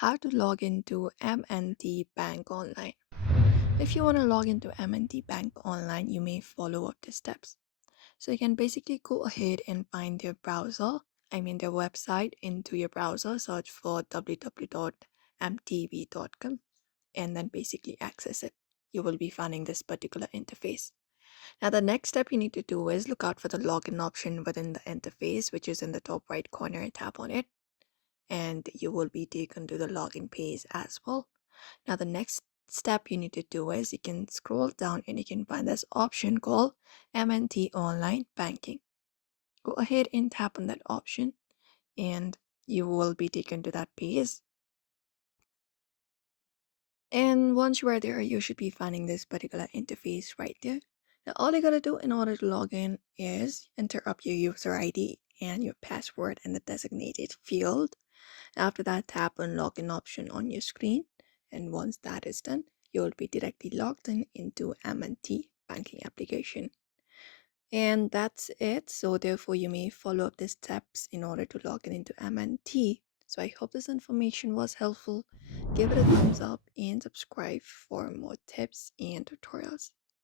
How to log into M&T Bank Online. If you want to log into M&T Bank Online, you may follow up the steps. So you can basically go ahead and find their browser, their website into your browser, search for www.mtb.com, and then basically access it. You will be finding this particular interface. Now, the next step you need to do is look out for the login option within the interface, which is in the top right corner. Tap on it and you will be taken to the login page as well. Now, the next step you need to do is you can scroll down and you can find this option called M&T Online Banking. Go ahead and tap on that option and you will be taken to that page. And once you are there, you should be finding this particular interface right there. Now, all you gotta do in order to log in is enter up your user ID and your password in the designated field. After that, tap on login option on your screen. And once that is done, you will be directly logged in into M&T banking application. And that's it. So therefore, you may follow up the steps in order to log in into M&T. So I hope this information was helpful. Give it a thumbs up and subscribe for more tips and tutorials.